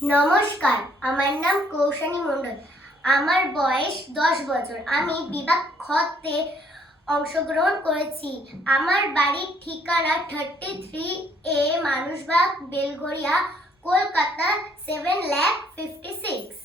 নমস্কার, আমার নাম কৌশানী মণ্ডল। আমার বয়স দশ বছর। আমি বিভাগ খতে অংশগ্রহণ করেছি। আমার বাড়ির ঠিকানা thirty three A Manushbag Belgharia Kolkata seven lakh fifty six